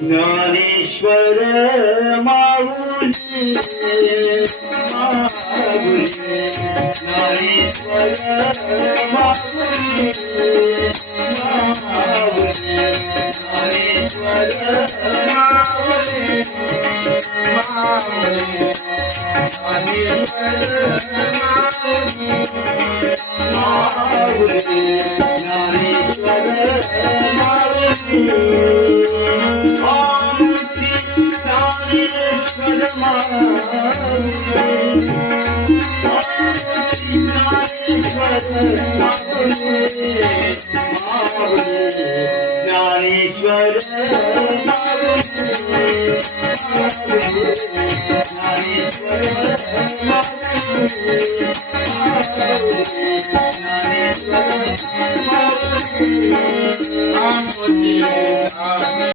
Dnyaneshwar माऊली माऊली Dnyaneshwar माऊली माऊली Dnyaneshwar माऊली माऊली Dnyaneshwar माऊली Dnyaneshwar माऊली Dnyaneshwar Dnyaneshwar